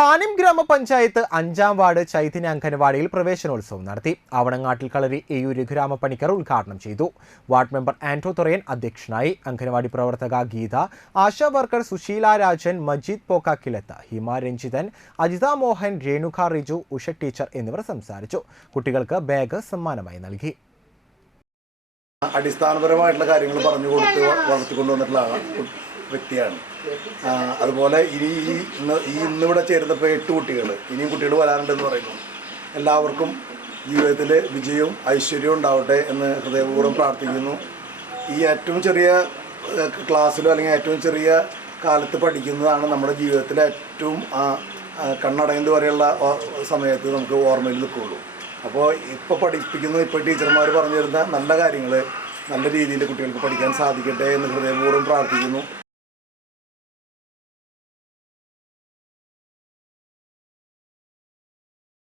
താനിം ഗ്രാമപഞ്ചായത്ത് അഞ്ചാം വാർഡ് ചൈതന്യ അംഗൻവാടിയിൽ പ്രവേശനോത്സവം നടത്തി. ആവണങ്ങാട്ടിൽ കളരി എ യു രഘുരാമ പണിക്കർ ഉദ്ഘാടനം ചെയ്തു. വാർഡ് മെമ്പർ ആന്റോ തൊറയൻ അധ്യക്ഷനായി. അംഗൻവാടി പ്രവർത്തക ഗീത ആശാ വർക്കർ സുശീല രാജൻ മജീദ് പോക്കാക്കിലത്ത് ഹിമ രഞ്ജിതൻ അജിത മോഹൻ രേണുക റിജു ഉഷ ടീച്ചർ എന്നിവർ സംസാരിച്ചു. കുട്ടികൾക്ക് ബാഗ് സമ്മാനമായി നൽകി. അടിസ്ഥാനപരമായിട്ടുള്ള കാര്യങ്ങൾ പറഞ്ഞു കൊടുത്ത് വളർത്തിക്കൊണ്ടുവന്നിട്ടുള്ള വ്യക്തിയാണ്. അതുപോലെ ഇനി ഈ ഇന്ന് ഈ ഇന്നിവിടെ ചേരുന്നപ്പോൾ എട്ട് കുട്ടികൾ. ഇനിയും കുട്ടികൾ വരാനുണ്ടെന്ന് പറയുന്നു. എല്ലാവർക്കും ജീവിതത്തിൽ വിജയവും ഐശ്വര്യവും ഉണ്ടാവട്ടെ എന്ന് ഹൃദയപൂർവം പ്രാർത്ഥിക്കുന്നു. ഈ ഏറ്റവും ചെറിയ ക്ലാസ്സിലോ അല്ലെങ്കിൽ ഏറ്റവും ചെറിയ കാലത്ത് പഠിക്കുന്നതാണ് നമ്മുടെ ജീവിതത്തിലെ ഏറ്റവും കണ്ണടയുന്നത് വരെയുള്ള സമയത്ത് നമുക്ക് ഓർമ്മയിൽ നിൽക്കുകയുള്ളൂ. അപ്പോൾ ഇപ്പോൾ പഠിപ്പിക്കുന്ന ഇപ്പോൾ ടീച്ചർമാർ പറഞ്ഞു തരുന്ന നല്ല കാര്യങ്ങൾ നല്ല രീതിയിൽ കുട്ടികൾക്ക് പഠിക്കാൻ സാധിക്കട്ടെ എന്ന് ഹൃദയപൂർവം പ്രാർത്ഥിക്കുന്നു.